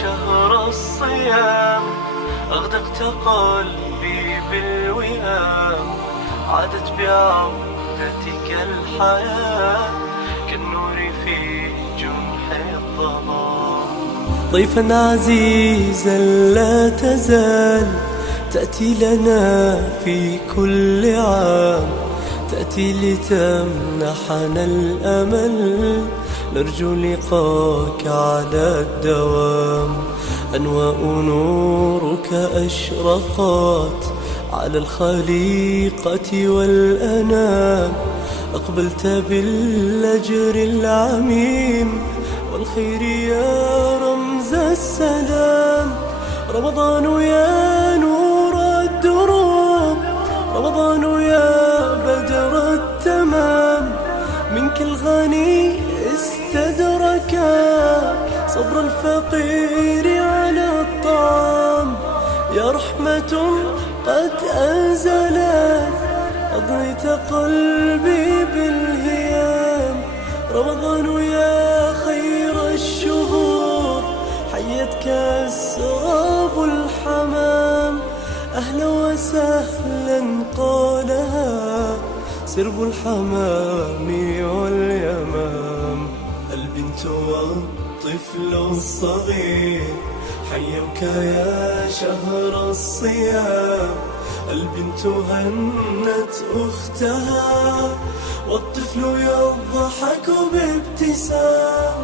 شهر الصيام أغدقت قلبي بالوئام، عادت بعودتك الحياة كالنور في جنح الظلام. ضيفا عزيزا لا تزال تأتي لنا في كل عام، تأتي لتمنحنا الأمل، نرجو لقاك على الدوام. أنواء نورك أشرقت على الخليقة والأنام، أقبلت بالأجر العميم والخير يا رمز السلام. رمضان يا نور الدروب، رمضان يا بدر التمام، منك الغني استدركا صبر الفقير على الطعام. يا رحمة قد أنزلت أضنيت قلبي بالهيام. رمضان يا خير الشهور حيتك السراب الحمام. أهلا وسهلا قالها سرب الحمام واليمام. البنت والطفل الصغير حيوك يا شهر الصيام. البنت هنت أختها والطفل يضحك بابتسام.